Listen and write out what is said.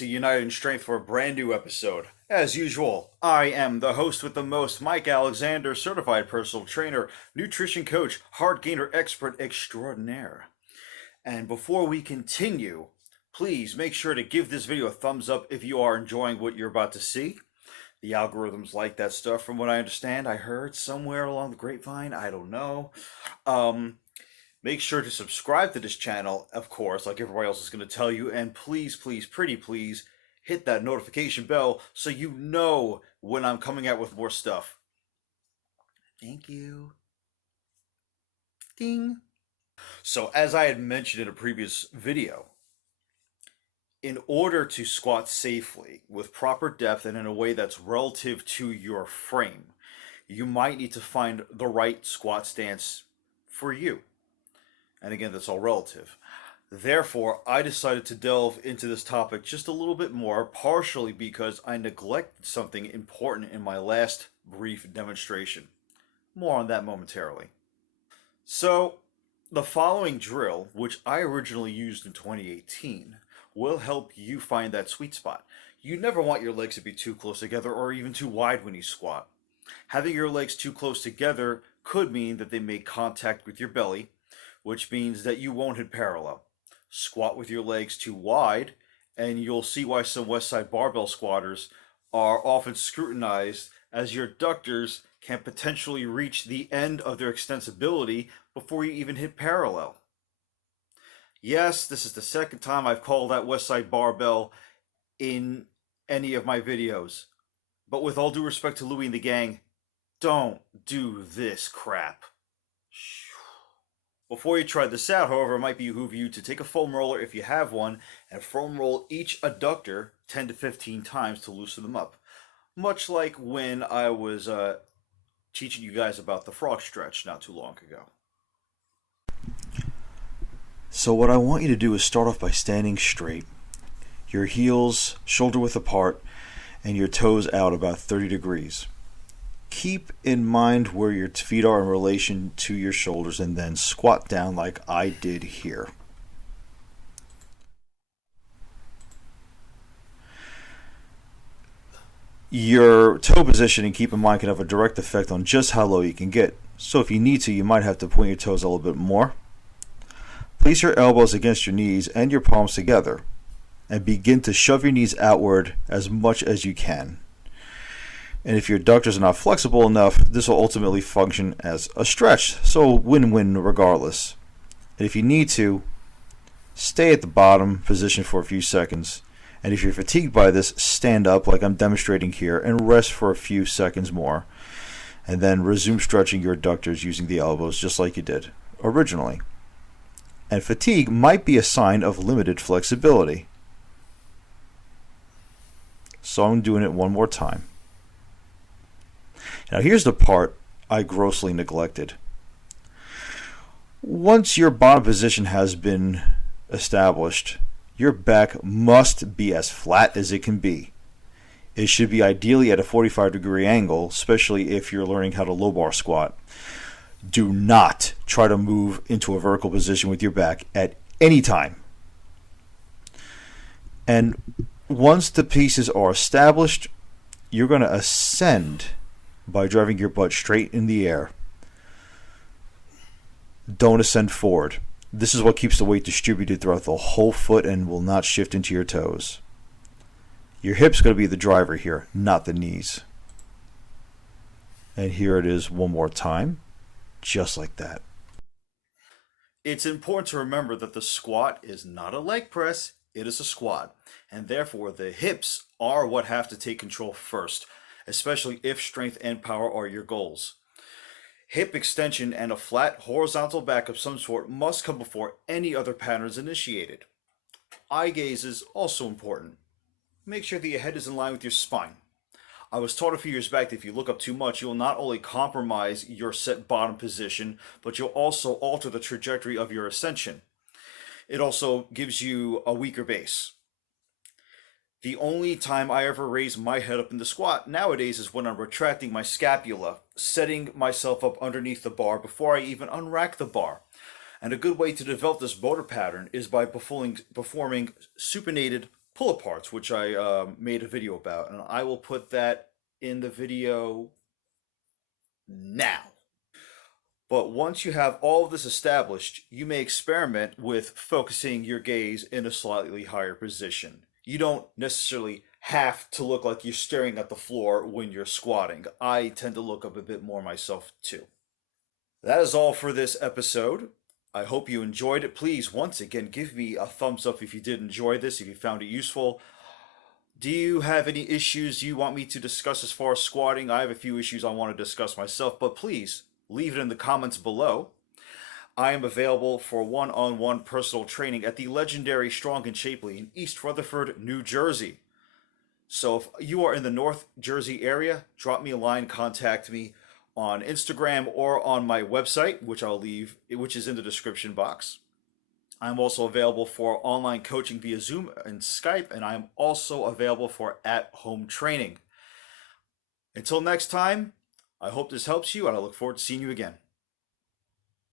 to United in Strength for a brand new episode. As usual, I am the host with the most, Mike Alexander, certified personal trainer, nutrition coach, heart gainer expert extraordinaire. And before we continue, please make sure to give this video a thumbs up if you are enjoying what you're about to see. The algorithms like that stuff, from what I understand. I heard somewhere along the grapevine. I don't know. Um, Make sure to subscribe to this channel, of course, like everybody else is going to tell you. And please, please, pretty please, hit that notification bell so you know when I'm coming out with more stuff. Thank you. Ding. So, as I had mentioned in a previous video, in order to squat safely with proper depth and in a way that's relative to your frame, you might need to find the right squat stance for you. And again, that's all relative. Therefore, I decided to delve into this topic just a little bit more, partially because I neglected something important in my last brief demonstration. More on that momentarily. So, the following drill, which I originally used in 2018, will help you find that sweet spot. You never want your legs to be too close together or even too wide when you squat. Having your legs too close together could mean that they make contact with your belly, which means that you won't hit parallel. Squat with your legs too wide, and you'll see why some West Side barbell squatters are often scrutinized, as your adductors can potentially reach the end of their extensibility before you even hit parallel. Yes, this is the second time I've called out West Side barbell in any of my videos. But with all due respect to Louie and the gang, don't do this crap. Before you try this out, however, it might behoove you to take a foam roller if you have one and foam roll each adductor 10 to 15 times to loosen them up. Much like when I was teaching you guys about the frog stretch not too long ago. So what I want you to do is start off by standing straight, your heels shoulder width apart, and your toes out about 30 degrees. Keep in mind where your feet are in relation to your shoulders, and then squat down like I did here. Your toe positioning, keep in mind, can have a direct effect on just how low you can get. So if you need to, you might have to point your toes a little bit more. Place your elbows against your knees and your palms together, and begin to shove your knees outward as much as you can. And if your adductors are not flexible enough, this will ultimately function as a stretch, so win-win regardless. And if you need to, stay at the bottom position for a few seconds. And if you're fatigued by this, stand up like I'm demonstrating here and rest for a few seconds more. And then resume stretching your adductors using the elbows just like you did originally. And fatigue might be a sign of limited flexibility. So I'm doing it one more time. Now here's the part I grossly neglected. Once your bottom position has been established, your back must be as flat as it can be. It should be ideally at a 45-degree angle, especially if you're learning how to low bar squat. Do not try to move into a vertical position with your back at any time. And once the pieces are established, you're going to ascend by driving your butt straight in the air. Don't ascend forward. This is what keeps the weight distributed throughout the whole foot and will not shift into your toes. Your hip's going to be the driver here, not the knees. And here it is one more time, just like that. It's important to remember that the squat is not a leg press, it is a squat. And therefore, the hips are what have to take control first, especially if strength and power are your goals. Hip extension and a flat horizontal back of some sort must come before any other pattern is initiated. Eye gaze is also important. Make sure that your head is in line with your spine. I was taught a few years back that if you look up too much, you'll not only compromise your set bottom position, but you'll also alter the trajectory of your ascension. It also gives you a weaker base. The only time I ever raise my head up in the squat nowadays is when I'm retracting my scapula, setting myself up underneath the bar before I even unrack the bar. And a good way to develop this motor pattern is by performing supinated pull aparts, which I made a video about, and I will put that in the video now. But once you have all of this established, you may experiment with focusing your gaze in a slightly higher position. You don't necessarily have to look like you're staring at the floor when you're squatting. I tend to look up a bit more myself too. That is all for this episode. I hope you enjoyed it. Please, once again, give me a thumbs up if you did enjoy this, if you found it useful. Do you have any issues you want me to discuss as far as squatting? I have a few issues I want to discuss myself, but please leave it in the comments below. I am available for one-on-one personal training at the legendary Strong and Shapely in East Rutherford, New Jersey. So if you are in the North Jersey area, drop me a line, contact me on Instagram or on my website, which is in the description box. I'm also available for online coaching via Zoom and Skype, and I'm also available for at-home training. Until next time, I hope this helps you, and I look forward to seeing you again.